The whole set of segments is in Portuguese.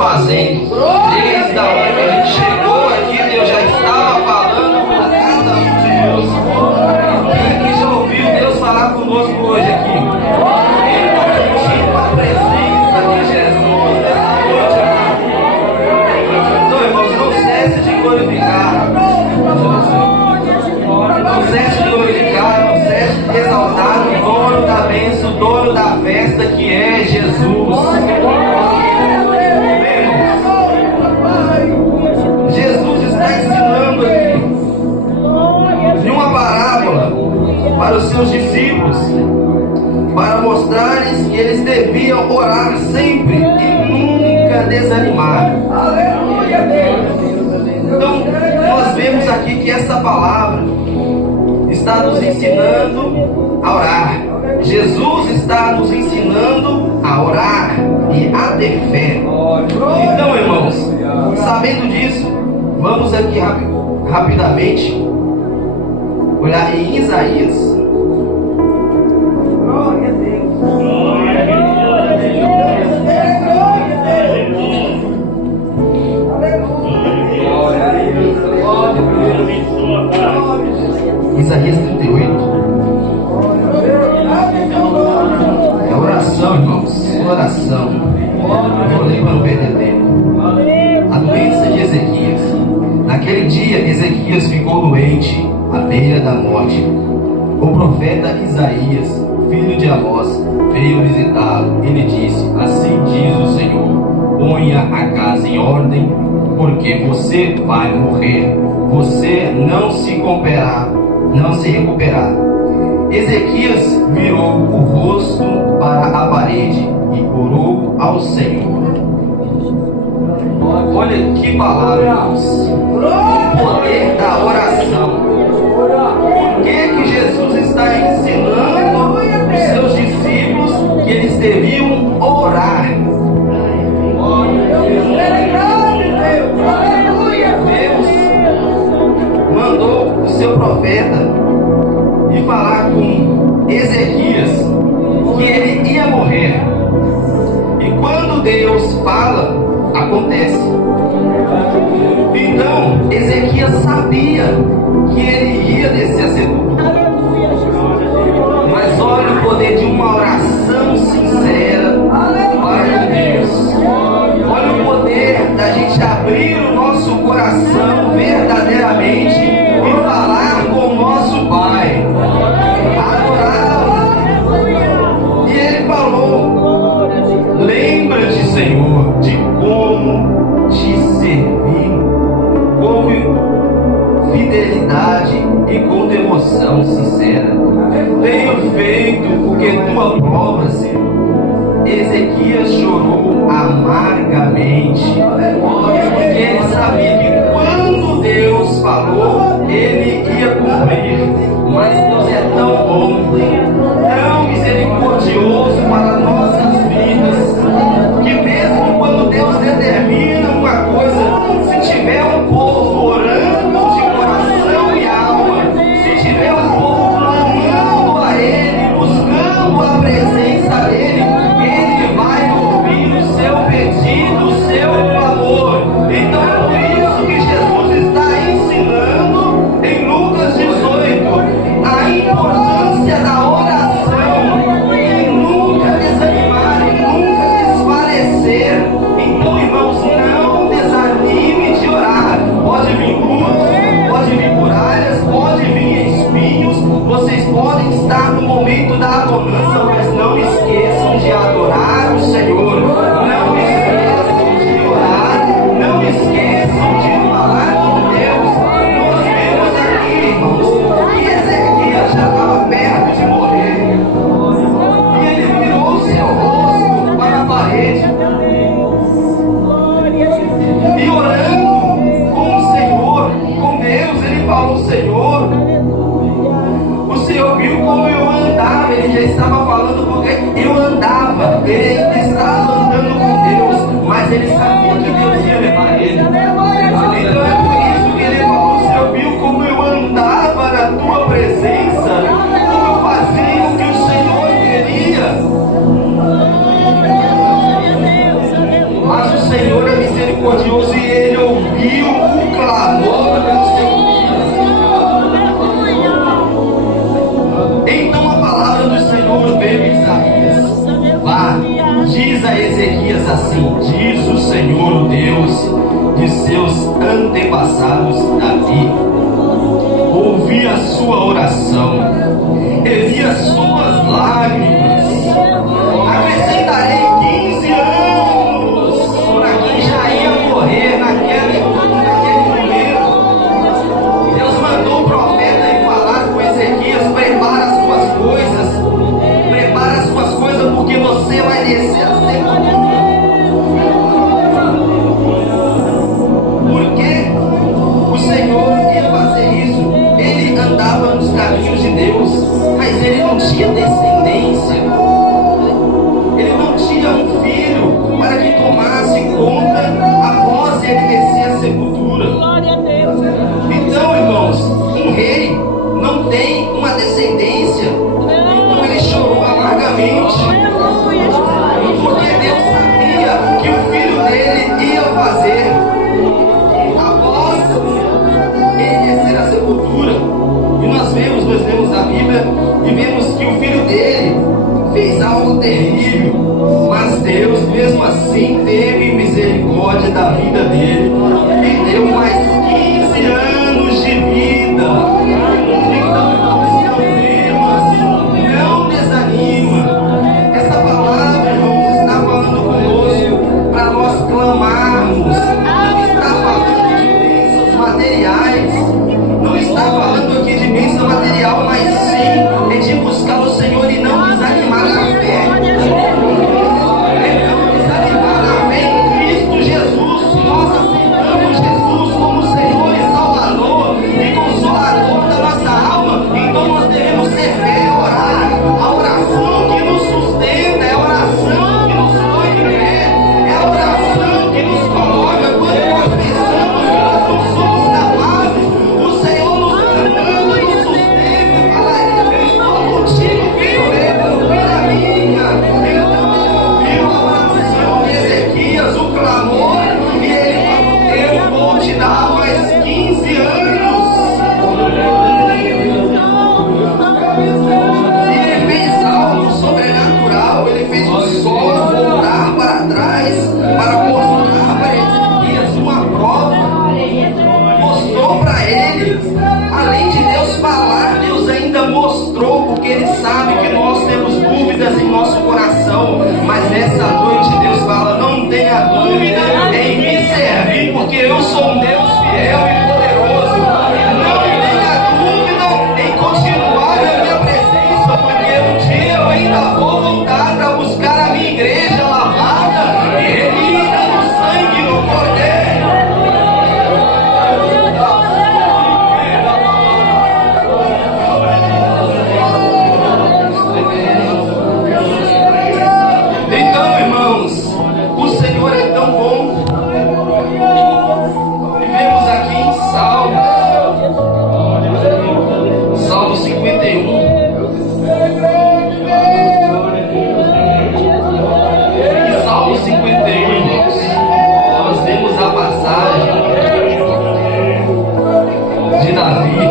fazendo. Desde a hora que a gente chegou aqui, Deus já estava falando com cada um de nós. Quem já ouviu Deus falar conosco hoje aqui? Ele sentiu a presença de Jesus nessa noite aqui. Então, irmãos, não cesse de glorificar. Não cesse de glorificar, não cesse de exaltar o dono da bênção, o dono da festa, que é Jesus. Jesus está ensinando aqui em uma parábola para os seus discípulos, para mostrarem que eles deviam orar sempre e nunca desanimar. Então, nós vemos aqui que essa palavra está nos ensinando a orar. Jesus está nos ensinando a orar e a ter fé. Então, irmãos, sabendo disso, vamos aqui rapidamente olhar em Isaías. Glória a Deus. Isaías 38. É oração, irmãos. Oração. Eu vou ler para não perder tempo. A doença de Ezequias. Naquele dia, Ezequias ficou doente, à beira da morte. O profeta Isaías, filho de Amós, veio visitá-lo. Ele disse: assim diz o Senhor: ponha a casa em ordem, porque você vai morrer. Você não se recuperar. Ezequias virou o rosto para a parede e orou ao Senhor. Olha que palavra, irmãos. O poder da oração. Por que Jesus está ensinando os seus discípulos que eles deviam orar? Deus mandou o seu profeta ir falar com Ezequias que ele ia morrer. E quando Deus fala, acontece. Então, Ezequias sabia que ele ia descer a sepultura. Mas olha o poder de uma oração sincera para Deus. Olha o poder da gente abrir o nosso coração verdadeiramente e falar com o nosso Pai. Adorá-lo. E ele falou: lembra-te, Senhor, de como te servi, com fidelidade e com devoção sincera. Tenho feito o que tu aprovas, Senhor. Ezequias chorou amargamente, porque ele sabia que quando Deus falou, ele ia cumprir. Mas Deus é tão bom, tão misericordioso para nossas vidas, que mesmo quando Deus determina uma coisa, se tiver um povo orando de coração e alma, se tiver um povo clamando a Ele, buscando a presença dEle, Ele vai ouvir o seu pedido, o seu clamor. Então é por isso que Jesus está ensinando em Lucas 18 a importância da oração, e nunca desanimar e nunca desfalecer. Então, irmãos, não desanime de orar. Pode vir lutas, pode vir muralhas, pode vir espinhos, vocês podem estar no momento da bonança, mas não esqueçam de adorar o Senhor. Não esqueçam de orar, não esqueçam de falar com Deus. Nós vemos aqui, irmãos, que Ezequias já estava perto de morrer, e ele virou o seu rosto para a parede e orando com o Senhor, com Deus. Ele falou: Senhor, o Senhor viu como eu andava. Ele já estava falando porque eu andava, ele ainda estava andando com Deus, mas ele sabia que Deus ia levar ele. Então é por isso que ele falou: o Senhor viu como eu andava na tua presença, como eu fazia o que o Senhor queria. Mas o Senhor é misericordioso e ele ouviu o clamor do seu filho. Então a palavra do Senhor veio a Isaías: vá, diz a Ezequias assim: diz o Senhor, o Deus de seus antepassados Davi, ouvi a sua oração e vi as suas lágrimas. Acrescentarei 15 anos para quem já ia morrer naquele momento. Deus mandou o profeta ir falar com Ezequias: prepara as suas coisas, porque você vai descer a sepultura. Porque o Senhor ia fazer isso. Ele andava nos caminhos de Deus, mas ele não tinha descendência. Ele não tinha um filho para que tomasse conta após ele descer a sepultura. Então, irmãos, um rei não tem uma descendência. Então ele chorou amargamente, porque Deus sabia que o filho dele ia fazer após ele descer a sepultura. E nós lemos a Bíblia e vemos que o filho dele fez algo terrível, mas Deus mesmo assim teve misericórdia da vida dele e deu mais 15 anos de vida. Então, não desanima. Essa palavra, irmãos, está falando conosco para nós clamarmos. Não está falando de bênçãos materiais, não está falando aqui de bênção material, mas sim é de buscar o Senhor e não desanimar na fé. É não desanimar na fé em Cristo Jesus. Nós aceitamos Jesus como Senhor e Salvador e Consolador da nossa alma. Então nós devemos ser fé e orar. A oração que nos sustenta é a oração que nos põe em pé, é a oração que nos coloca quando nós pensamos que nós não somos capazes. O Senhor nos levanta, nos sustenta, fala: eu estou contigo, filho meu, filha minha. Então ele ouviu a oração de Ezequias, o clamor, e ele falou: eu vou te dar mais 15 anos. E ele fez algo sobrenatural. Ele fez o sol voltar para trás para mostrar para Ezequias uma prova. Mostrou para ele. Além de Deus falar, Deus ainda mostrou, porque Ele sabe que nós temos dúvidas em nosso coração. Mas nessa noite Deus fala: não tenha dúvida em me servir, porque eu sou um Deus fiel e poderoso. Não tenha dúvida em continuar na minha presença, porque um dia eu ainda vou voltar para buscar a minha igreja lavada e remida no sangue do Cordeiro. Então, irmãos, o Senhor é tão bom. Vivemos aqui em Salmo 51. Em Salmo 51, irmãos, nós vemos a passagem de Davi,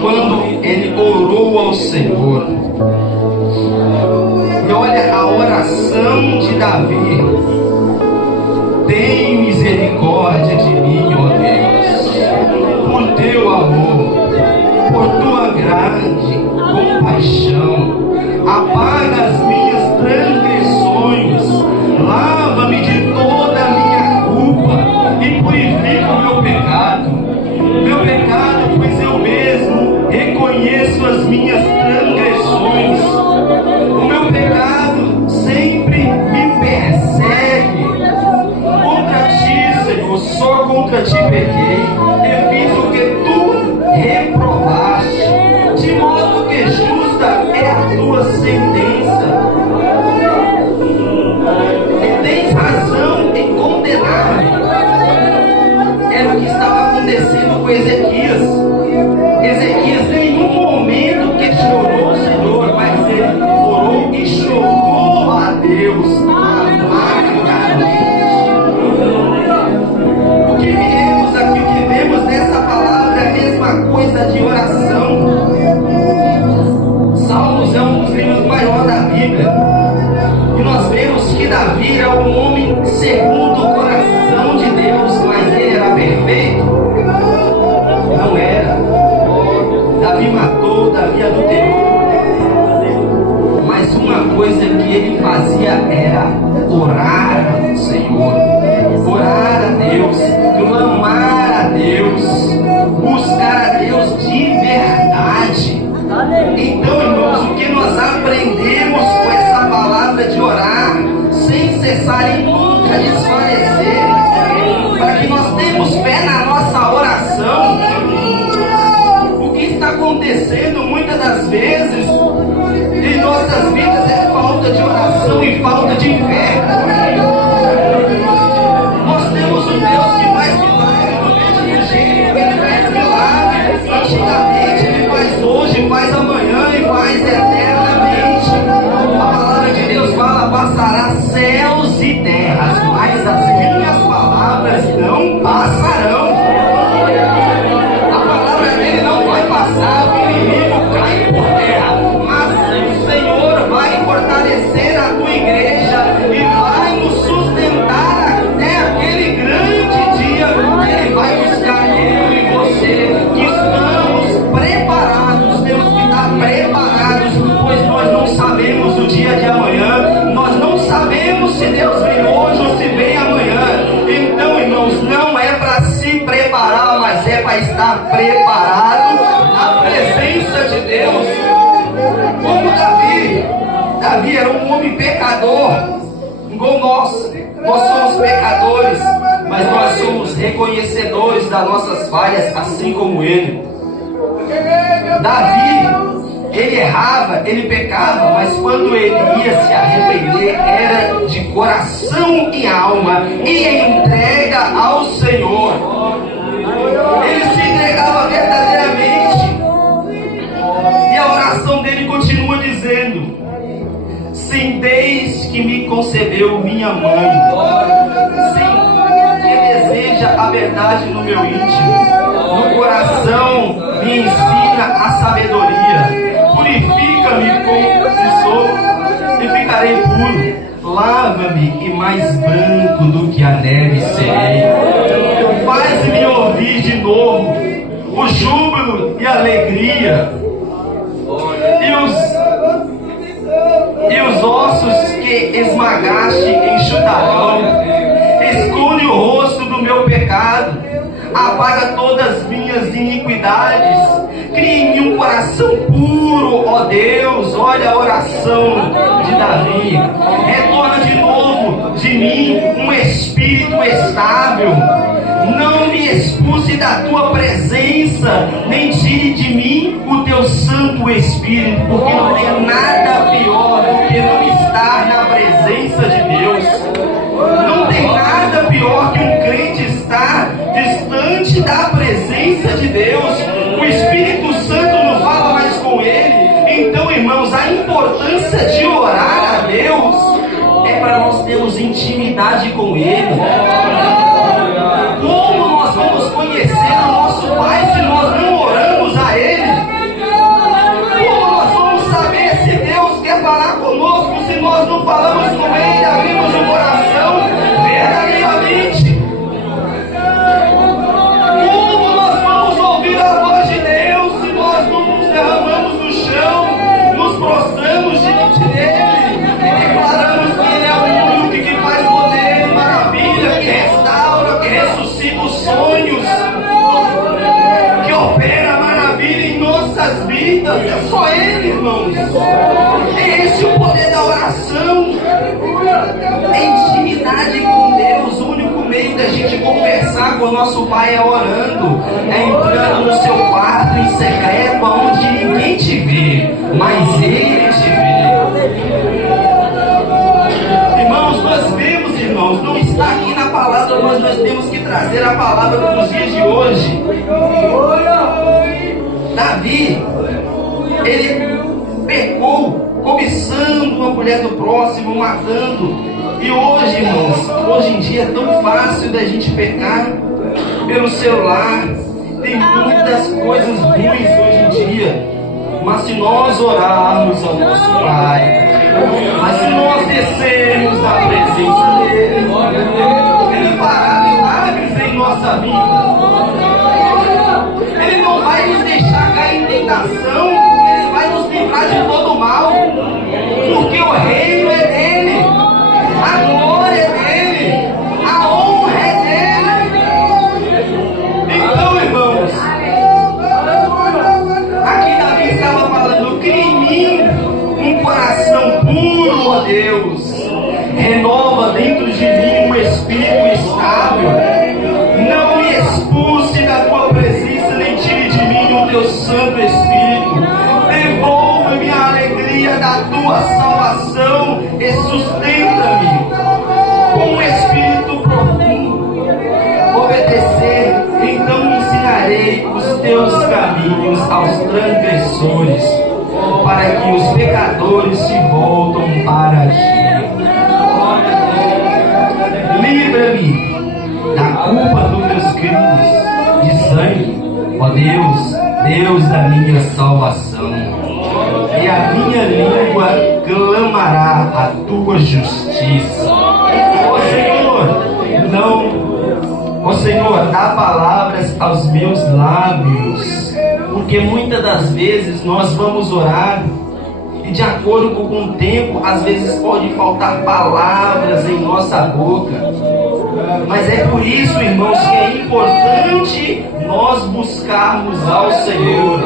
quando ele orou ao Senhor. E olha a oração de Davi: tem misericórdia de mim, ó Deus, por teu amor, por tua grande compaixão. Apaga as minhas transgressões, lava-me de toda a minha culpa e purifica o meu pecado. Meu pecado, pois eu mesmo reconheço as minhas transgressões. O meu pecado sempre me persegue. Contra ti, Senhor, só contra ti pequei e fiz o que tu reprovaste, de modo que justa é a tua sentença. E tens razão em condenar-me. Era o que estava acontecendo com Ezequias. Ezequias, em nenhum momento questionou o Senhor, mas ele orou e chorou a Deus amargamente. estão em falta de fé. Nós temos um Deus que faz milagre do mesmo jeito, Ele faz milagre antigamente, Ele faz hoje, faz amanhã e faz eternamente. A palavra de Deus fala: passará céus e terras, mas as minhas palavras não passarão. A palavra dele não vai passar, o inimigo cai por terra, mas o Senhor vai fortalecer a tua igreja e vai nos sustentar até aquele grande dia. Ele vai buscar eu e você, que estamos preparados. Temos que estar preparados, pois nós não sabemos o dia de amanhã. Nós não sabemos se Deus vem hoje ou se vem amanhã. Então, irmãos, não é para se preparar, mas é para estar preparado na presença de Deus. Como Davi era um homem pecador, igual nós. Nós somos pecadores, mas nós somos reconhecedores das nossas falhas, assim como ele. Davi, ele errava, ele pecava, mas quando ele ia se arrepender, era de coração e alma e entrega ao Senhor. Ele se entregava verdadeiramente. E a oração dele continua dizendo: sim, desde que me concebeu minha mãe, sim, que deseja a verdade no meu íntimo, no coração me ensina a sabedoria. Purifica-me como se sou e ficarei puro. Lava-me e mais branco do que a neve serei. Faz-me ouvir de novo o júbilo e a alegria. E os ossos que esmagaste enxutarão. Esconde o rosto do meu pecado, apaga todas as minhas iniquidades. Cria em mim um coração puro, ó Deus. Olha a oração de Davi. Retorna de novo de mim um espírito estável. Não me expulse da tua presença, nem tire de mim o teu Santo Espírito, porque não tem nada pior do que não estar na presença de Deus. Não tem nada pior que um crente estar distante da presença de Deus. O Espírito Santo não fala mais com ele. Então, irmãos, a importância de orar a Deus é para nós termos intimidade com Ele. Como nós vamos conhecer o nosso Pai se nós não oramos a Ele? Como nós vamos saber se Deus quer falar conosco se nós não falamos com Ele, abrimos o coração verdadeiramente? Como nós vamos ouvir a voz de Deus se nós não nos derramamos no chão, nos prostramos diante dEle e declaramos que Ele é o único que faz poder, maravilha, que restaura, que ressuscita os sonhos, que opera maravilha em nossas vidas? É só Ele, irmãos. É esse o poder da oração. É intimidade com Deus. O único meio da gente conversar com o nosso Pai é orando, é entrando no seu quarto em secreto, onde ninguém te vê, mas Ele te vê. Irmãos, nós vemos, irmãos, não está aqui na palavra, mas nós temos que trazer a palavra para os dias de hoje. Davi, ele pecou cobiçando uma mulher do próximo, matando. E hoje, irmãos, hoje em dia é tão fácil da gente pecar pelo celular. Tem muitas coisas ruins hoje em dia. Mas se nós orarmos ao nosso Pai, mas se nós descermos na presença dEle, Ele fará milagres em nossa vida. Ele não vai nos deixar cair em tentação, Ele vai nos livrar de todo o mal, porque o reino é dEle, a glória é dEle, a honra é dEle. Então, irmãos, aqui Davi estava falando: cria em mim um coração puro, ó Deus, renova dentro de mim um espírito estável, não me expulse da tua presença, nem tire de mim o teu Santo Espírito. Devolve-me a alegria da tua salvação e sustenta para que os pecadores se voltam para ti. Livra-me da culpa dos meus crimes de sangue, ó Deus, Deus da minha salvação. E a minha língua clamará a tua justiça. Ó Senhor, ó Senhor, dá palavras aos meus lábios, porque muitas das vezes nós vamos orar e de acordo com o tempo, às vezes pode faltar palavras em nossa boca. Mas é por isso, irmãos, que é importante nós buscarmos ao Senhor.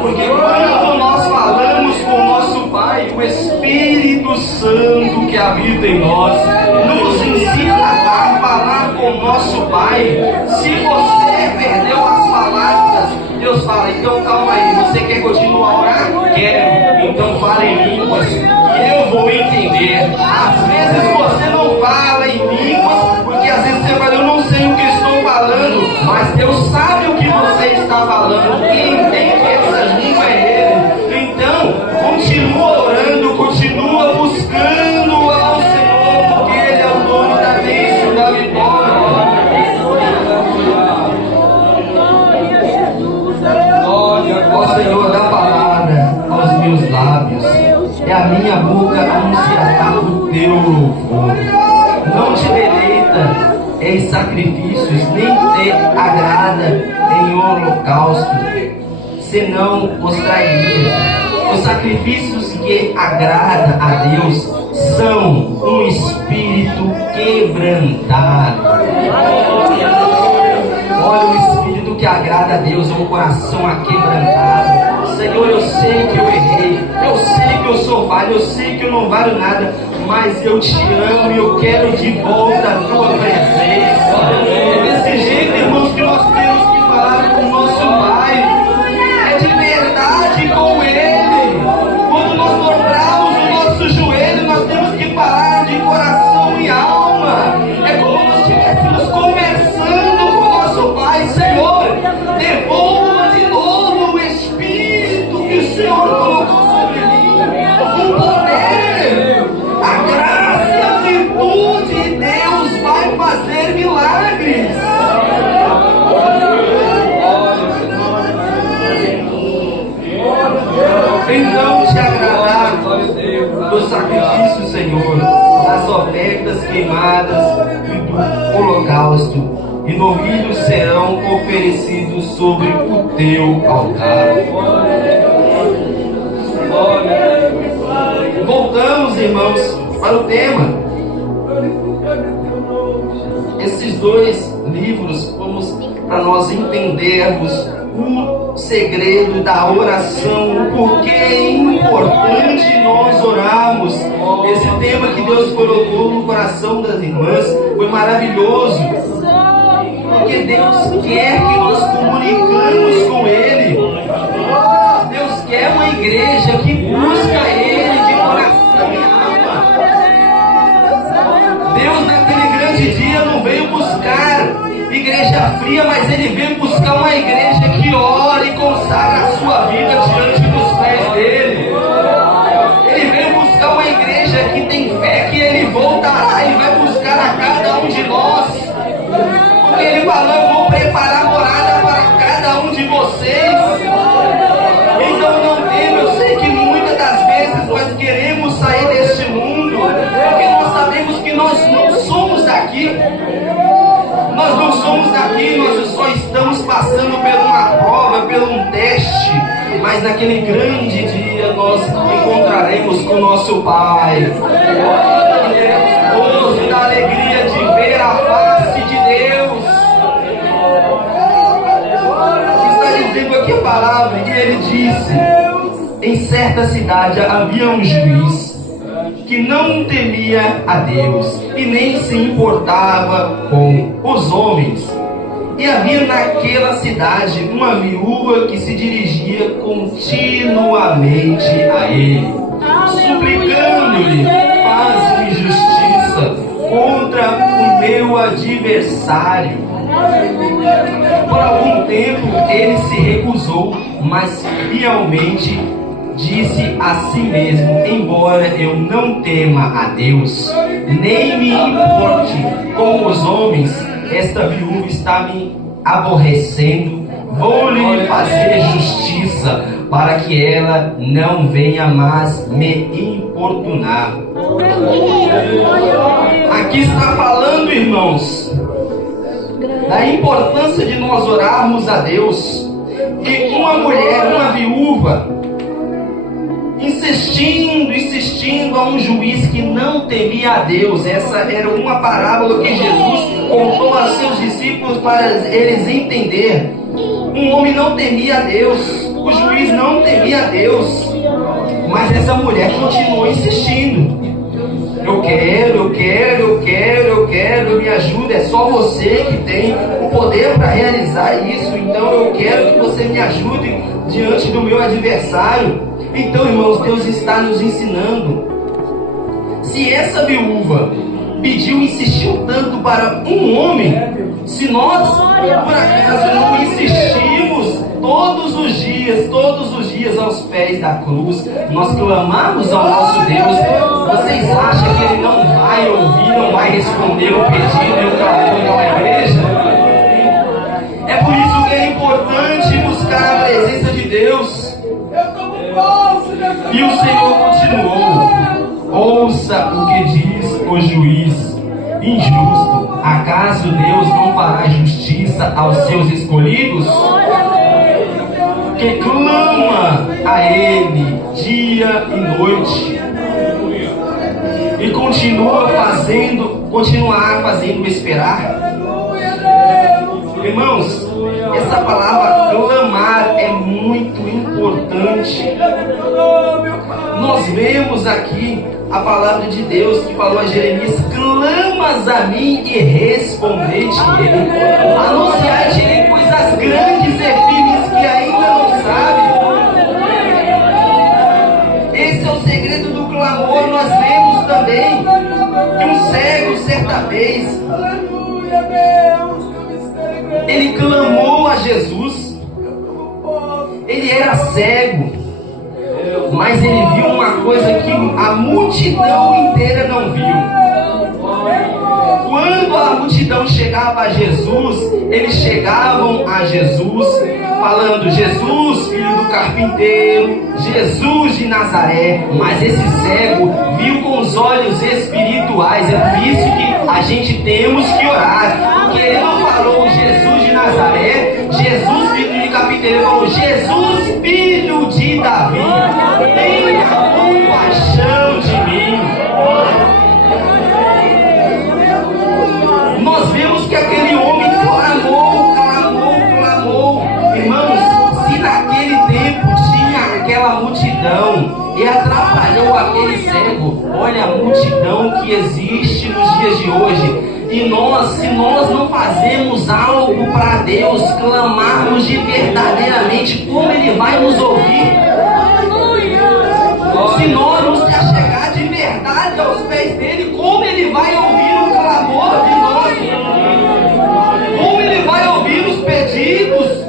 Porque quando nós falamos com o nosso Pai, o Espírito Santo que habita em nós nos ensina a falar com o nosso Pai. Se você perdeu as palavras, Deus fala, então calma aí, você quer continuar a orar? Quero, então fala em línguas, que eu vou entender. Às vezes você não fala em línguas, porque às vezes você fala, eu não sei o que estou falando, mas Deus sabe o que você está falando, quem entende essa língua é Ele. Então, continua orando, continua buscando ao Senhor, porque Ele é o dono da bênção, da vitória. Ó Senhor, dá palavra aos meus lábios, e a minha boca anunciará o teu louvor. Não te deleita em sacrifícios, nem te agrada em holocausto, senão os trairia. Os sacrifícios que agradam a Deus são um espírito quebrantado. Olha, o espírito que agrada a Deus é um coração aquebrantado. Senhor, eu sei que eu errei, eu sei que eu sou falho, eu sei que eu não valho nada, mas eu te amo e eu quero de volta a tua presença. É desse jeito, irmãos, que nós temos que falar com o nosso Pai. É de verdade com Ele. Quando nós dobramos o nosso joelho, nós temos que falar de coração e alma. É como nós estivéssemos conversando com o nosso Pai. Senhor, devolva de novo o Espírito que o Senhor colocou sobre mim, o poder, a graça e a virtude de Deus vai fazer milagres. Então te agradar do sacrifício, Senhor, das ofertas queimadas e do holocausto, e novilhos serão oferecidos sobre o teu altar. Voltamos, irmãos, para o tema. Esses dois livros, vamos para nós entendermos o segredo da oração, o porquê é importante nós orarmos. Esse tema que Deus colocou no coração das irmãs foi maravilhoso, porque Deus quer que nós comunicamos com Ele. Deus quer uma igreja que busca Ele de coração e alma. Deus naquele grande dia não veio buscar igreja fria, mas Ele veio buscar uma igreja que ora e consagra a sua vida diante dos pés dEle. Ele veio buscar uma igreja que tem fé que Ele voltará e vai buscar a cada um de nós. Porque Ele falou, eu vou preparar morada para cada um de vocês. Então não tema, eu sei que muitas das vezes nós queremos sair deste mundo, porque nós sabemos que nós não somos daqui. Nós não somos daqui, nós só estamos passando por uma prova, por um teste. Mas naquele grande dia nós encontraremos com o nosso Pai. Teremos da alegria de ver a face de Deus. Está dizendo aqui a palavra, e ele disse: em certa cidade havia um juiz que não temia a Deus e nem se importava com os homens. E havia naquela cidade uma viúva que se dirigia continuamente a ele, suplicando-lhe: faz-me justiça contra o meu adversário. Por algum tempo ele se recusou, mas finalmente disse a si mesmo: embora eu não tema a Deus, nem me importe com os homens, esta viúva está me aborrecendo. Vou-lhe fazer justiça, para que ela não venha mais me importunar. Aqui está falando, irmãos, da importância de nós orarmos a Deus. E uma mulher, uma viúva, insistindo a um juiz que não temia a Deus. Essa era uma parábola que Jesus contou a seus discípulos para eles entenderem. Um homem não temia a Deus, o juiz não temia a Deus, mas essa mulher continuou insistindo. Eu quero, me ajuda, é só você que tem o poder para realizar isso, então eu quero que você me ajude diante do meu adversário. Então, irmãos, Deus está nos ensinando. Se essa viúva insistiu tanto para um homem, se nós, por acaso, não insistimos todos os dias aos pés da cruz, nós clamamos ao nosso Deus, vocês acham que Ele não vai ouvir, não vai responder o pedido e o clamor da igreja? É por isso que é importante buscar a presença de Deus. E o Senhor continuou: ouça o que diz o juiz injusto. Acaso Deus não fará justiça aos seus escolhidos, que clama a Ele dia e noite, e continuará fazendo esperar? Irmãos, essa palavra clamar é muito importante. Nós vemos aqui a palavra de Deus que falou a Jeremias: clamas a mim e respondei-te-ei. Anunciai-te-ei coisas grandes e firmes que ainda não sabe. Esse é o segredo do clamor. Nós vemos também que um cego, certa vez, ele clamou a Jesus. Ele era cego, mas ele viu uma coisa que a multidão inteira não viu. Quando a multidão chegava a Jesus, eles chegavam a Jesus falando: Jesus, filho do carpinteiro, Jesus de Nazaré. Mas esse cego viu com os olhos espirituais. É por isso que a gente temos que orar, porque ele não falou Jesus de Nazaré, Jesus filho de carpinteiro, ele falou: Jesus filho de Davi, tenha compaixão de mim. Nós vemos que aquele homem clamou. Irmãos, se naquele tempo tinha aquela multidão e atrapalhou aquele cego, olha a multidão que existe nos dias de hoje. E nós, se nós não fazemos algo para Deus, clamarmos de verdadeiramente, como Ele vai nos ouvir? Se nós nos chegar de verdade aos pés dele, como Ele vai ouvir o clamor de nós? Como Ele vai ouvir os pedidos?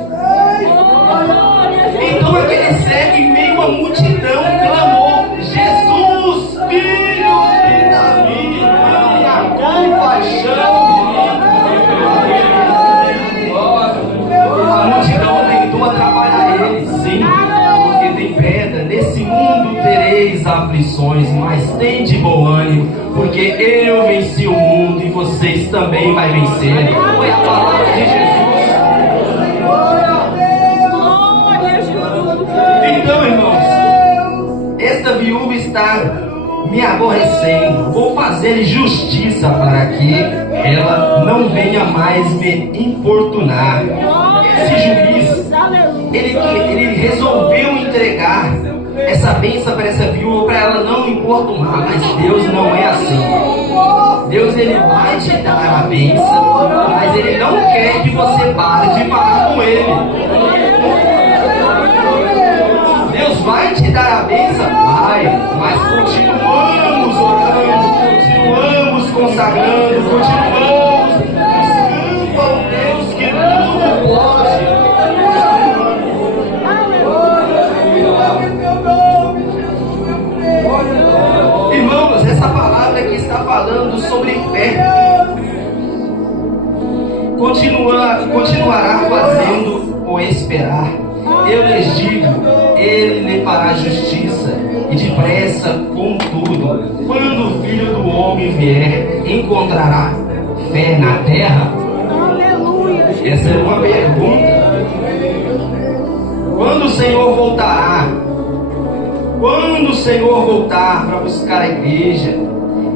Então aquele cego, em meio à multidão, clamou: Jesus, filho de Davi, tenha compaixão de mim. A multidão tentou atrapalhar ele, sim, porque tem pedra. Nesse mundo tereis aflições, mas tem de bom ânimo, porque eu venci o mundo e vocês também vão vencer. Foi a palavra de Jesus. Então, irmãos, esta viúva está me aborrecendo. Vou fazer justiça para que ela não venha mais me importunar. Esse juiz, ele resolveu entregar essa bênção para essa viúva, para ela não importunar. Mas Deus não é assim. Deus, ele vai te dar a bênção, mas ele não quer que você pare de falar com ele. Deus vai te dar a bênção, vai, mas continuamos orando, continuamos consagrando, continuamos buscando ao Deus que tudo pode. continuará fazendo-o esperar. Eu lhes digo, ele lhe fará justiça, e depressa, contudo, quando o Filho do Homem vier, encontrará fé na terra? Essa é uma pergunta. Quando o Senhor voltará? Quando o Senhor voltar para buscar a igreja,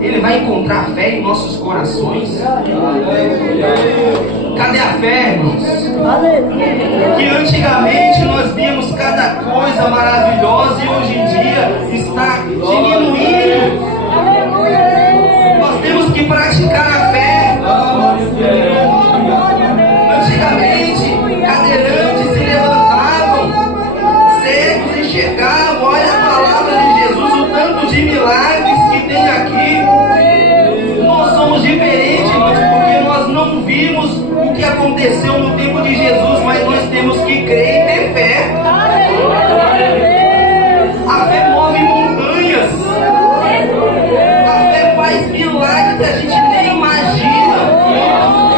Ele vai encontrar fé em nossos corações? Cadê a fé, irmãos? Que antigamente nós víamos cada coisa maravilhosa e hoje em dia está diminuindo. Nós temos que praticar a fé. Antigamente, cadeirantes se levantavam, cegos enxergavam. Olha a palavra de Jesus, o tanto de milagres que tem aqui. Nós somos diferentes, mas porque nós não vimos o que aconteceu no tempo de Jesus, mas nós temos que crer e ter fé. A fé move montanhas. A fé faz milagres que a gente nem imagina.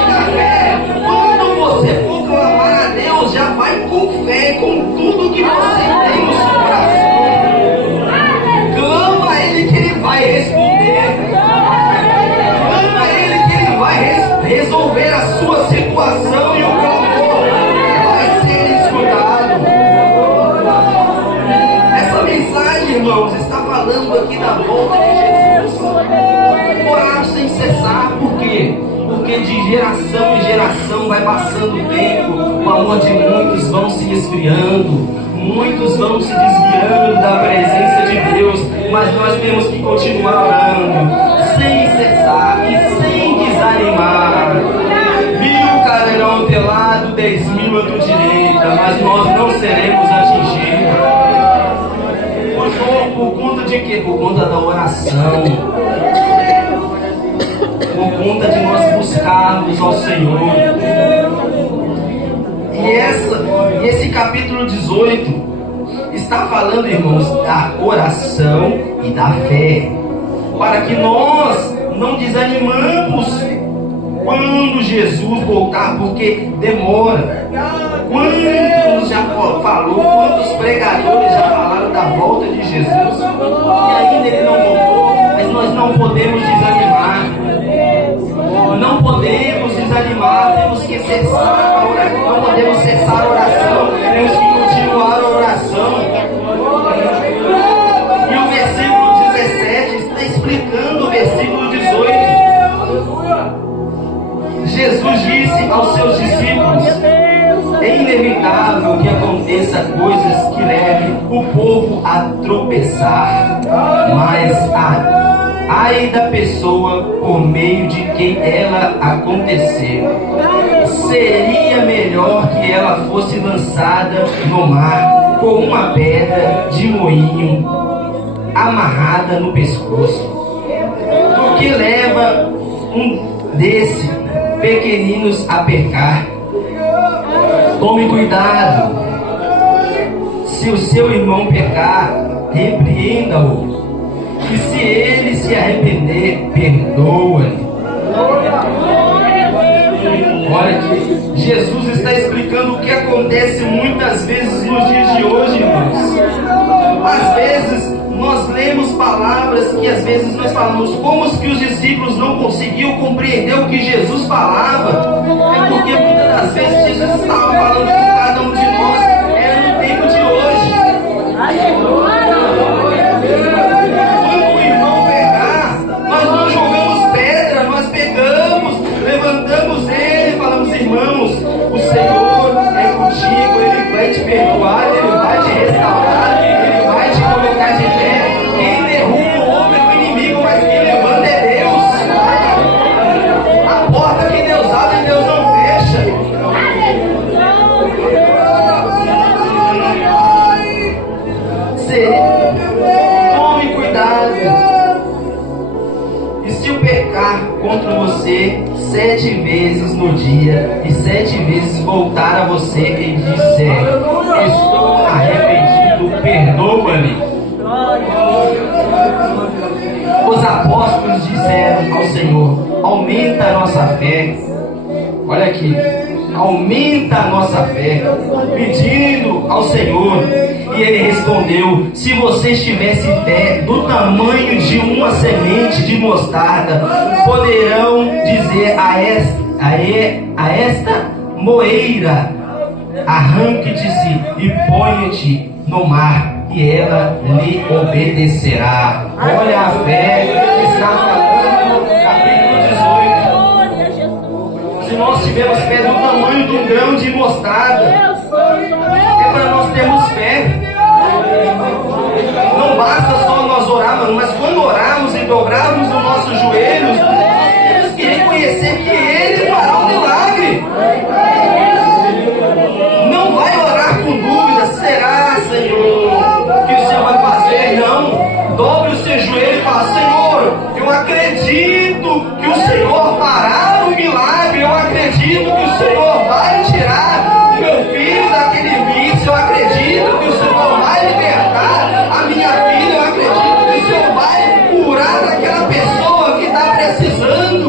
A fé, quando você for clamar a Deus, já vai com fé, com tudo que você tem no seu coração. Clama a Ele que Ele vai responder. Clama a Ele que Ele vai resolver a sua situação e o clamor vai ser escutado. Essa mensagem, irmãos, está falando aqui da volta de Jesus. Orar sem cessar, por quê? Porque de geração em geração vai passando o tempo, o amor de muitos vão se esfriando, muitos vão se desviando da presença de Deus, mas nós temos que continuar orando, sem cessar e sem desanimar. 1000 cairão ao teu lado, 10.000 à tua direita, mas nós não seremos atingidos. Por conta de quê? Por conta da oração. Por conta de nós buscarmos ao Senhor. E esse capítulo 18 está falando, irmãos, da oração e da fé, para que nós não desanimamos quando Jesus voltar, porque demora. Quantos já falou, quantos pregadores já falaram da volta de Jesus e ainda Ele não voltou, mas nós não podemos desanimar. Não podemos desanimar, temos que cessar a oração, não podemos cessar a oração, temos que continuar a oração. E o versículo 17 está explicando o versículo 18. Jesus disse aos seus discípulos: é inevitável que aconteça coisas que levem o povo a tropeçar, mas ai da pessoa por meio de quem ela aconteceu. Seria melhor que ela fosse lançada no mar com uma pedra de moinho amarrada no pescoço, do que leva um desses pequeninos a pecar. Tome cuidado. Se o seu irmão pecar, repreenda-o. E se ele se arrepender, perdoa-lhe. Olha que Jesus está explicando o que acontece muitas vezes nos dias de hoje, irmãos. Às vezes nós lemos palavras que às vezes nós falamos, como que os discípulos não conseguiam compreender o que Jesus falava. É porque muitas das vezes Jesus estava falando com cada um de nós. Era no tempo de hoje. Quando o irmão pegar, nós não jogamos pedra, nós pegamos, levantamos ele e falamos: irmãos, o Senhor é contigo, Ele vai te perdoar, Ele vai te restaurar, Ele vai te colocar de pé. Quem derruba o homem é o inimigo, mas quem levanta é Deus. A porta que Deus abre, Deus não fecha. Tome cuidado. E se eu pecar contra você 7 vezes no dia e 7 vezes voltar a você e disser: estou arrependido, perdoa-me. Os apóstolos disseram ao Senhor: aumenta a nossa fé. Olha aqui, aumenta a nossa fé, pedindo ao Senhor. E ele respondeu: se vocês tivessem fé do tamanho de uma semente de mostarda, poderão dizer a esta moeira: arranque-te-se e ponha-te no mar, e ela lhe obedecerá. Olha a fé que está falando no capítulo 18. Se nós tivermos fé do tamanho de um grão de mostarda, é para nós termos fé. Não basta só nós orarmos, mas quando orarmos e dobrarmos os nossos joelhos, nós temos que reconhecer que Ele fará um milagre. Não vai orar com dúvida: será, Senhor, que o Senhor vai fazer? Não. Dobre o seu joelho e fala: Senhor, eu acredito que o Senhor fará um milagre. Eu acredito que o Senhor vai tirar o meu filho daquele vício. Eu acredito que o Senhor vai libertar a minha filha. Eu acredito que o Senhor vai curar aquela pessoa que está precisando.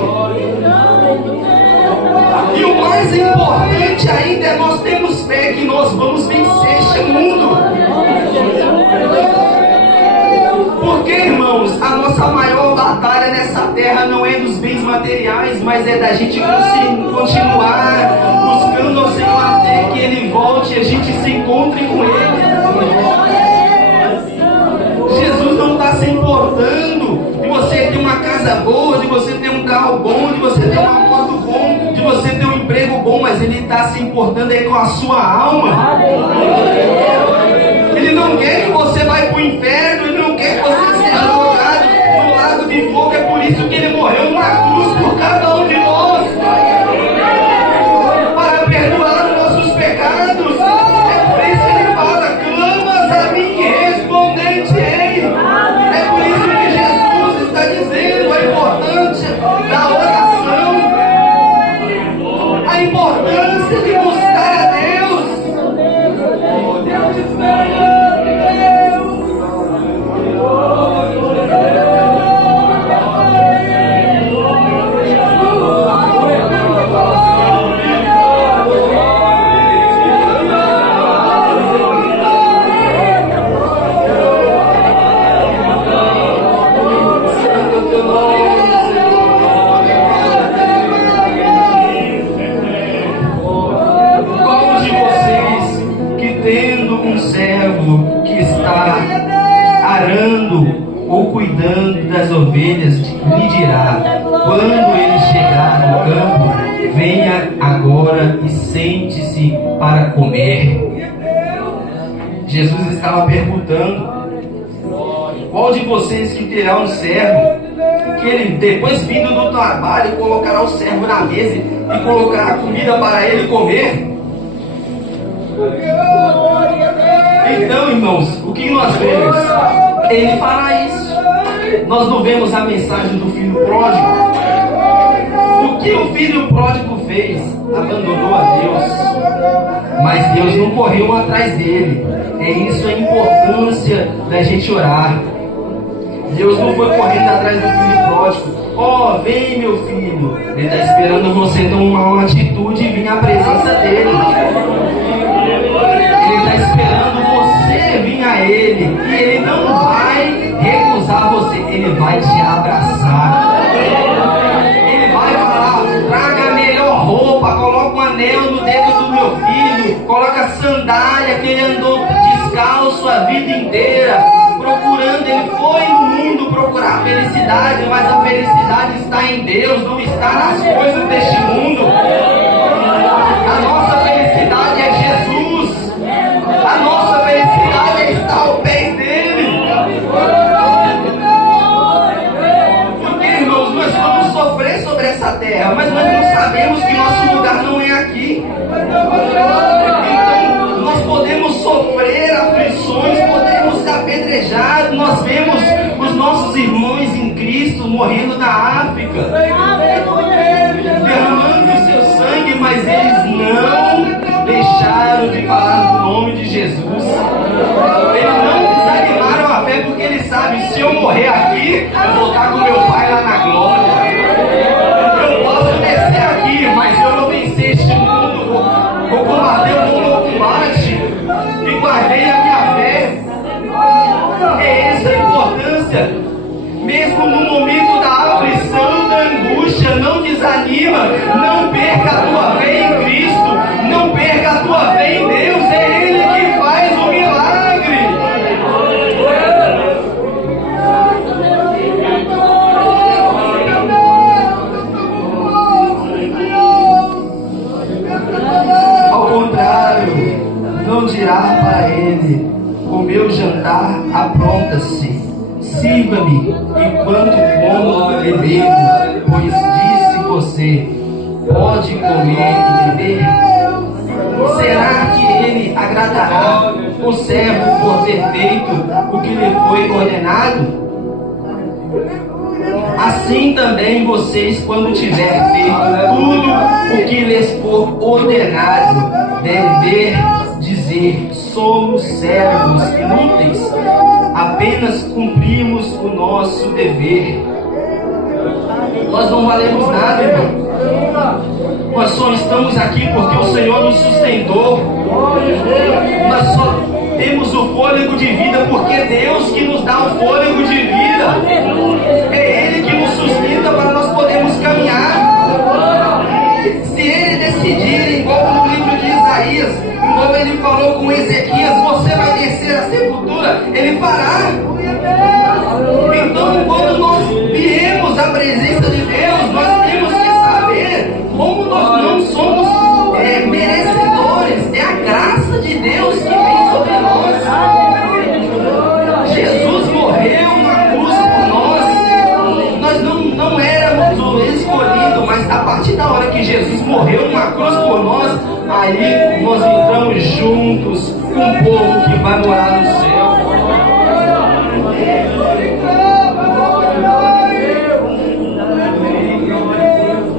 E o mais importante ainda é nós termos fé que nós vamos vencer este mundo. Porque, irmãos, a nossa maior batalha nessa terra não é dos bens materiais, mas é da gente continuar buscando ao Senhor até que Ele volte e a gente se encontre com Ele. Jesus não está se importando de você ter uma casa boa, de você ter um carro bom, de você ter uma moto bom, de você ter um emprego bom, mas Ele está se importando é com a sua alma. Ele não quer que você vá para o inferno, Ele não quer que você seja jogado no lago de fogo. É por isso que Ele morreu na cruz por cada um de nós, para perdoar os nossos pecados. É por isso que Ele fala: clamas a mim e responder-te-ei. É por isso que Jesus está dizendo a importância da oração, a importância de buscar a Deus. Cuidando das ovelhas, lhe dirá: quando ele chegar no campo, venha agora e sente-se para comer. Jesus estava perguntando: qual de vocês que terá um servo, que ele, depois vindo do trabalho, colocará o servo na mesa e colocará comida para ele comer? Então, irmãos, o que nós vemos? Ele fará isso. Nós não vemos a mensagem do filho pródigo. O que o filho pródigo fez? Abandonou a Deus. Mas Deus não correu atrás dele. É isso a importância da gente orar. Deus não foi correndo atrás do filho pródigo. Ó, vem meu filho. Ele está esperando você tomar uma atitude e vir à presença dele. Ele está esperando você vir a Ele. E Ele não vai recusar você. Ele vai te abraçar. Ele vai falar: traga a melhor roupa, coloca um anel no dedo do meu filho, coloca a sandália que ele andou descalço a vida inteira, procurando. Ele foi no mundo procurar a felicidade, mas a felicidade está em Deus, não está nas coisas deste mundo. A nossa felicidade é Jesus. A nossa felicidade é estar ao pé dele. Porque, irmãos, nós vamos sofrer sobre essa terra, mas nós não sabemos que nosso lugar não é aqui. Então, nós podemos sofrer aflições, podemos ser apedrejados. Nós vemos os nossos irmãos em Cristo morrendo na África, derramando o seu sangue, mas eles não deixaram de falar do nome de Jesus. Eles não desanimaram a fé, porque eles sabem: se eu morrer aqui, eu vou estar com meu Pai lá na glória. Eu posso descer aqui, mas eu vou vencer desanima. Não perca a tua fé em Cristo. Não perca a tua fé em Deus. É Ele que faz o milagre. Ao contrário, não dirá para ele: o meu jantar apronta-se, sirva-me enquanto como e bebo, pois disse você: pode comer e beber. Será que ele agradará o servo por ter feito o que lhe foi ordenado? Assim também vocês, quando tiver feito tudo o que lhes for ordenado, devem dizer: somos servos inúteis, apenas cumprimos o nosso dever. Nós não valemos nada, irmão. Nós só estamos aqui porque o Senhor nos sustentou. Nós só temos o fôlego de vida porque Deus que nos dá o fôlego de vida. É Ele que nos sustenta para nós podermos caminhar. Se Ele decidir, igual no livro de Isaías, igual Ele falou com Ezequias: você vai descer à sepultura, Ele fará. Então, quando nós viemos à presença de Deus, nós temos que saber como nós não somos merecedores. É a graça de Deus que vem sobre nós. Jesus morreu na cruz por nós. Nós não éramos o escolhido, mas a partir da hora que Jesus morreu na cruz por nós, aí nós entramos juntos com o povo que vai morar no céu.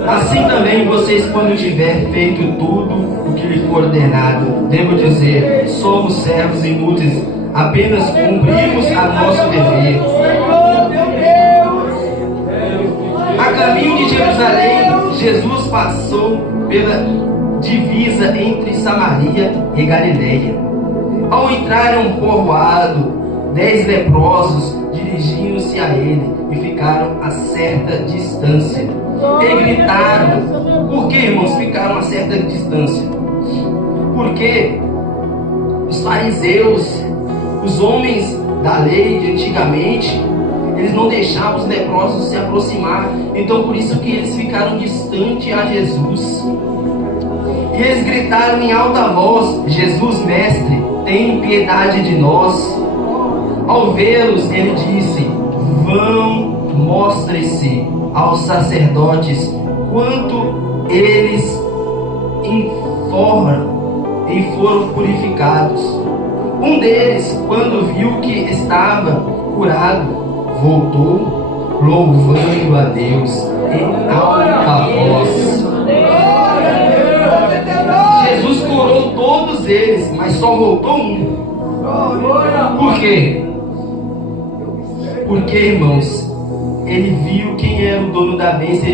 Assim também vocês, quando tiver feito tudo o que lhe for ordenado, devo dizer: somos servos inúteis, apenas cumprimos a nosso dever. A caminho de Jerusalém, Jesus passou pela divisa entre Samaria e Galileia. Ao entrar em um povoado, 10 leprosos dirigiam-se a ele e ficaram a certa distância. E gritaram. Por que, irmãos, ficaram a certa distância? Porque os fariseus, os homens da lei de antigamente, eles não deixavam os leprosos se aproximar. Então por isso que eles ficaram distante a Jesus. E eles gritaram em alta voz: Jesus, mestre, tem piedade de nós. Ao vê-los, ele disse: vão, mostrem-se aos sacerdotes quanto eles e foram purificados. Um deles, quando viu que estava curado, voltou louvando a Deus em alta voz. Jesus curou todos eles, mas só voltou um. Por quê? Porque, irmãos, ele viu quem era o dono da bênção.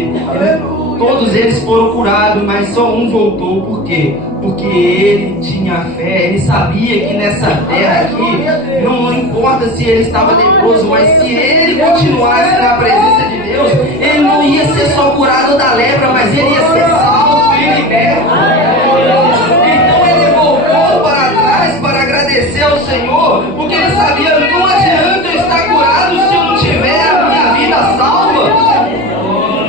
Todos eles foram curados, mas só um voltou. Por quê? Porque ele tinha fé. Ele sabia que nessa terra aqui, não importa se ele estava leproso, mas se ele continuasse na presença de Deus, ele não ia ser só curado da lepra, mas ele ia ser salvo e liberto. Então ele voltou para trás para agradecer ao Senhor, porque ele sabia: não adianta eu estar curado se eu não tiver a minha vida salva.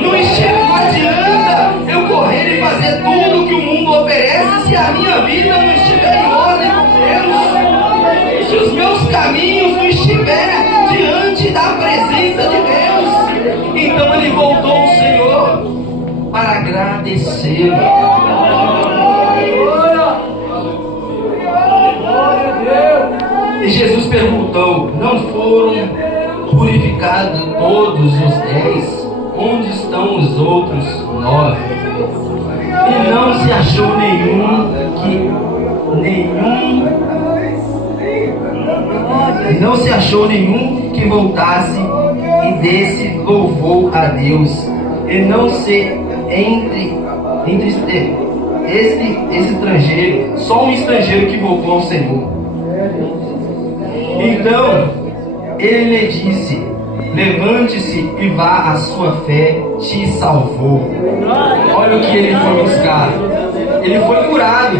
Não adianta eu correr e fazer tudo que o mundo oferece se a minha vida não estiver em ordem com Deus, se os meus caminhos não estiverem diante da presença de Deus. Então ele voltou ao Senhor para agradecê-lo. E Jesus perguntou: não foram purificados todos os 10? Onde estão os outros 9? E não se achou nenhum que voltasse e desse louvou a Deus. E não se esse estrangeiro, só um estrangeiro que voltou ao Senhor. Então ele lhe disse: levante-se e vá, a sua fé te salvou. Olha o que ele foi buscar. Ele foi curado,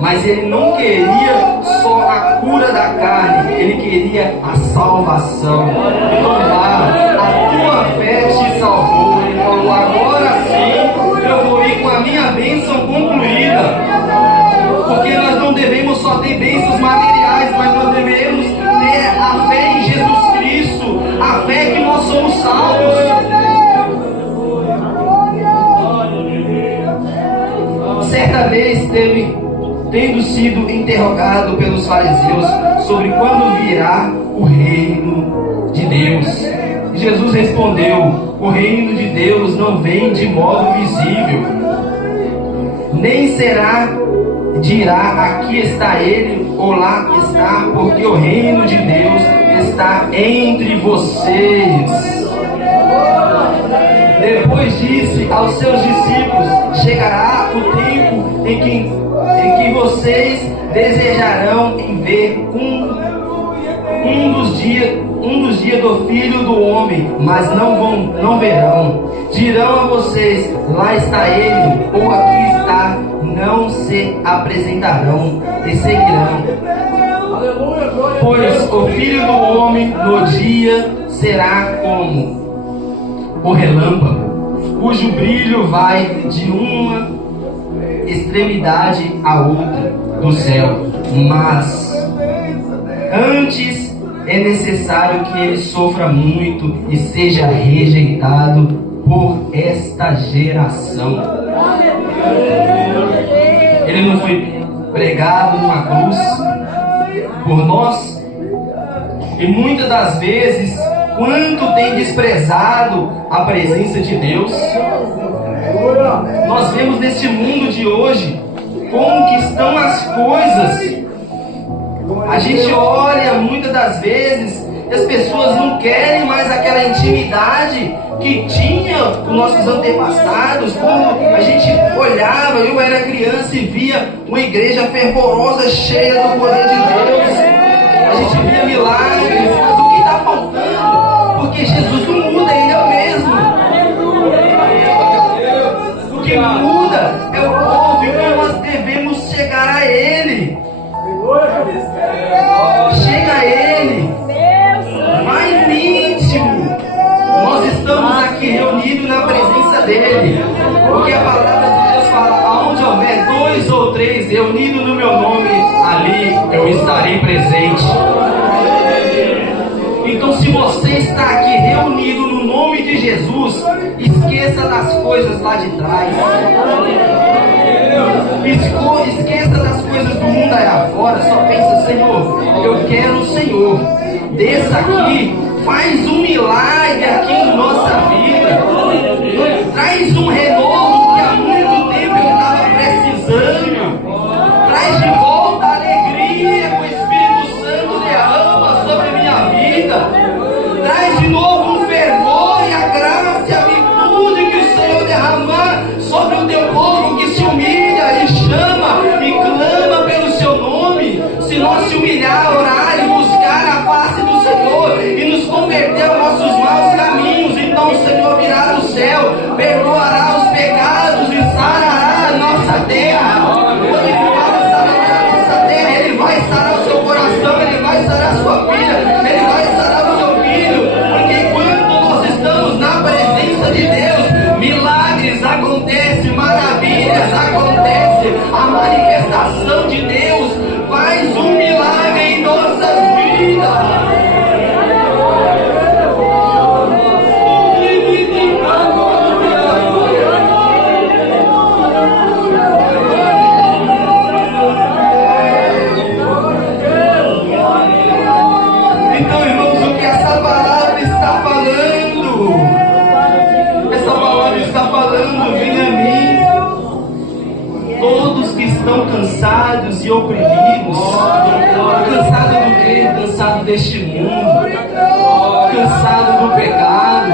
mas ele não queria só a cura da carne, ele queria a salvação. Então vá, a tua fé te salvou. Ele falou: agora sim eu vou ir com a minha bênção concluída. Porque nós não devemos só ter bênçãos materiais, mas nós devemos ter a fé em Jesus Cristo, a fé que nós somos salvos. Certa vez, tendo sido interrogado pelos fariseus sobre quando virá o reino de Deus, Jesus respondeu: o reino de Deus não vem de modo visível, nem será dirá aqui está ele ou lá está, porque o reino de Deus está entre vocês. Depois disse aos seus discípulos: chegará o tempo em que vocês desejarão em ver um dos dias do Filho do Homem, mas não verão. Dirão a vocês: lá está ele, ou aqui está. Não se apresentarão e seguirão. Pois o Filho do Homem no dia será como o relâmpago, cujo brilho vai de uma extremidade à outra do céu. Mas antes é necessário que ele sofra muito e seja rejeitado por esta geração. Ele não foi pregado numa cruz por nós? E muitas das vezes, quanto tem desprezado a presença de Deus? Nós vemos neste mundo de hoje como que estão as coisas. A gente olha muitas das vezes e as pessoas não querem mais aquela intimidade que tinha com nossos antepassados. Quando a gente olhava, eu era criança e via uma igreja fervorosa, cheia do poder de Deus, a gente via milagres. Mas o que está faltando? Porque Jesus não muda, Ele é o mesmo. O que muda é o povo, e como nós devemos chegar a Ele. Chega a Ele, vai no íntimo. Nós estamos aqui reunidos na presença dEle, porque a palavra de Deus fala: aonde houver 2 ou 3 reunidos no meu nome, ali eu estarei presente. Então, se você está aqui reunido no nome de Jesus, esqueça das coisas lá de trás. Esqueça das coisas do mundo aí afora. Só pensa: Senhor, eu quero o Senhor. Desça aqui, faz um milagre aqui em nossa vida. Traz um renovo que há muito tempo eu estava precisando. Traz de volta a alegria que o Espírito Santo derrama sobre a minha vida. Traz de novo um fervor e a graça e a virtude que o Senhor derramar sobre o teu povo que se humilha e chama e clama pelo seu nome. Se nós se humilhar, orar e buscar a face do Senhor e nos converter aos nossos maus caminhos, então o Senhor virá do céu, perdoará os pecados e sarará a nossa terra. Quando Ele fala sarará a nossa terra, Ele vai sarar o seu coração, Ele vai sarar a sua vida, Ele vai sarar o seu filho, porque quando nós estamos na presença de Deus, milagres acontecem, maravilhas acontecem, a manifestação de Deus faz um milagre em nossas vidas. Então, irmãos, o que essa palavra está falando? Essa palavra está falando: vem a mim, todos que estão cansados e oprimidos. Cansado do quê? Cansado deste mundo, cansado do pecado,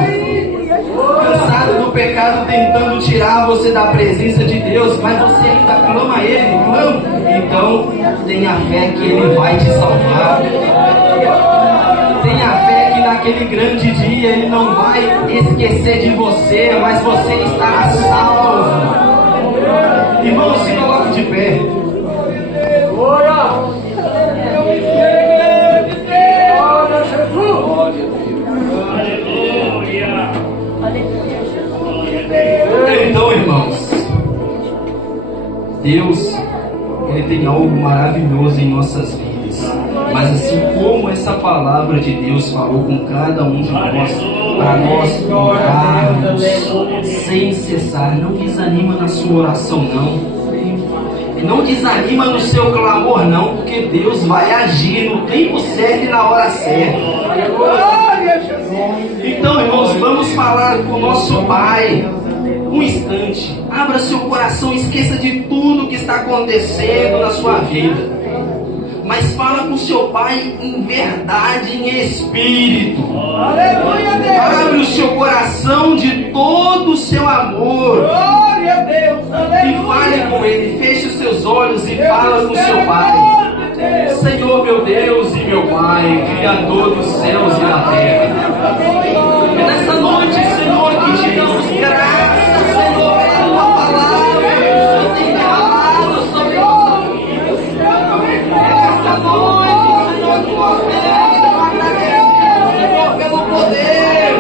cansado do pecado tentando tirar você da presença de Deus, mas você ainda clama a Ele, clama. Então tenha fé que Ele vai te salvar. Tenha fé que naquele grande dia Ele não vai esquecer de você, mas você estará salvo. Irmão, se coloque de pé. Então, irmãos, Deus, Ele tem algo maravilhoso em nossas vidas. Mas assim como essa palavra de Deus falou com cada um de nós, para nós orarmos sem cessar, não desanima na sua oração não. Não desanima no seu clamor não, porque Deus vai agir no tempo certo e na hora certa. Então, irmãos, vamos falar com o nosso Pai. Um instante, abra seu coração, esqueça de tudo que está acontecendo na sua vida, mas fala com seu Pai em verdade, em espírito. Abre o seu coração de todo o seu amor e fale com Ele. Feche os seus olhos e fala com seu Pai. Senhor, meu Deus e meu Pai, Criador dos céus e da terra, é nessa noite, Senhor, que te damos graças, Senhor, pela tua palavra que o Senhor tem derramado sobre nossa vida. É nessa noite, Senhor, que nós queremos agradecer, Senhor, pelo poder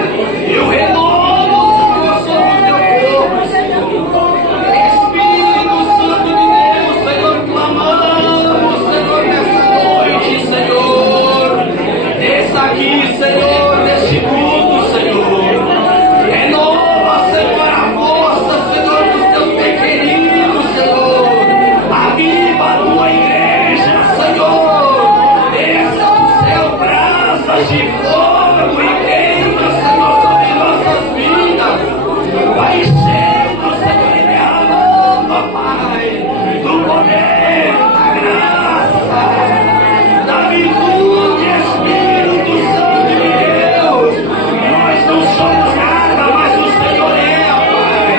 e o renovo, Senhor, sobre o teu povo, Senhor. Espírito Santo de Deus, Senhor, clamamos, Senhor, nessa noite, Senhor. Desça aqui, Senhor, neste culto, Senhor. Renova, Senhor, a força, Senhor, dos teus pequeninos, Senhor. Aviva a tua igreja, Senhor. Desça do céu brasas de fogo e queima, Senhor, sobre nossas vidas. Vai enchendo, Senhor, e derramando, Pai, do poder, da graça, da virtude, Espírito Santo de Deus. Nós não somos nada, mas o Senhor é, Pai.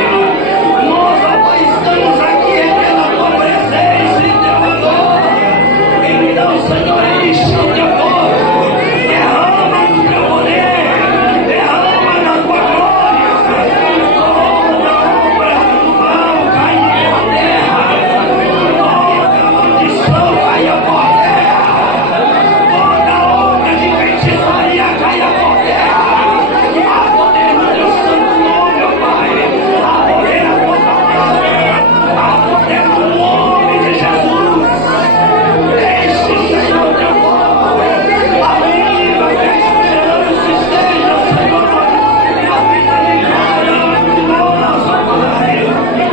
Nós, ó Pai, estamos aqui pela tua presença e teu amor. Então, Senhor, enche o teu povo, derrama do teu poder, derrama da tua glória. Toda obra do mal caia por terra, toda maldição caia por terra, toda obra de feitiçaria caia por terra. Há poder no teu santo nome, ó Pai. Há poder na tua palavra. Há poder no nome de Jesus. Deixe, Senhor, teu povo. Aviva a esperança esteja, Senhor, a vida de cada um de nós, ó Pai.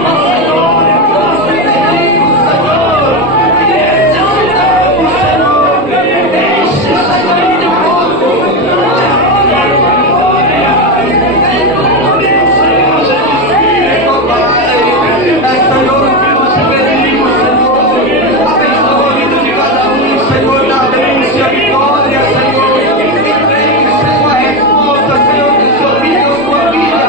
Ó Senhor, nós pedimos, Senhor, e necessitamos, Senhor. Deixe, Senhor, teu povo. Em nome do Senhor Jesus Cristo, ó Pai. É, Senhor, o que nós te pedimos, Senhor. Abençoa a vida de cada um, Senhor, da bênção e a vitória, Senhor. E vem, Senhor, a resposta, Senhor, que sua vida, sua vida.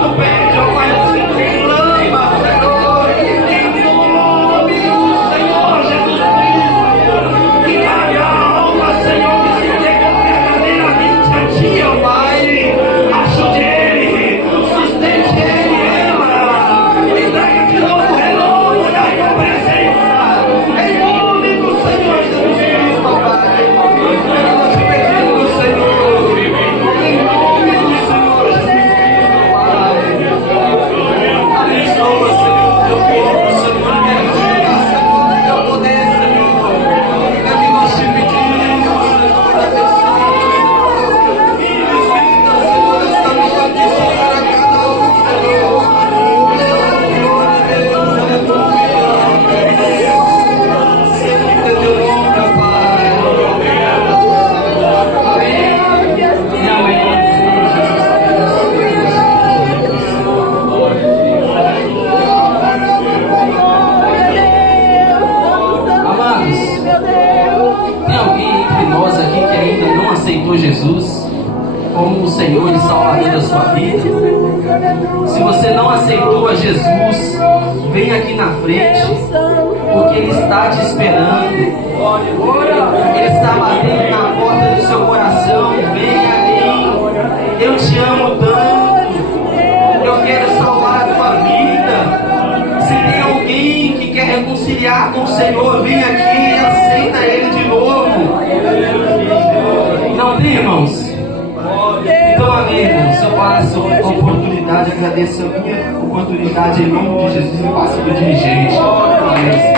Tu pede, ó Pai, assim, clama, Senhor, em nome do Senhor Jesus Cristo. Que cada alma, Senhor, que se entregou verdadeiramente a ti, ó Pai, ajude ele, sustente ele, ela. E traga de novo o renovo da tua presença. Em nome do Senhor Jesus Cristo, ó Pai. Nós te pedimos, Senhor, em nome do Senhor Jesus Cristo, ó Pai. Abençoa, Senhor, teu povo, Senhor, que Senhor, teu poder, Senhor. É que nós te pedimos, Senhor, abençoa. Filhos, filhas, Senhor, estamos aqui, Senhor, a cada um, Senhor. Senhor de Deus, aleluia. Santo é teu nome, ó Pai. Amém. E amém. Amados, tem alguém entre nós aqui que ainda não aceitou Jesus como o Senhor e Salvador da sua vida? Se você não aceitou a Jesus, vem aqui na frente, porque Ele está te esperando. Ele está batendo na porta do seu coração. Venha te amo tanto. Eu quero salvar a tua vida. Se tem alguém que quer reconciliar com o Senhor, vem aqui e aceita Ele de novo. Não tem, irmãos? Então, amém, irmãos. Eu passo a oportunidade, agradeço a minha oportunidade em nome de Jesus e passo do dirigente. Amém.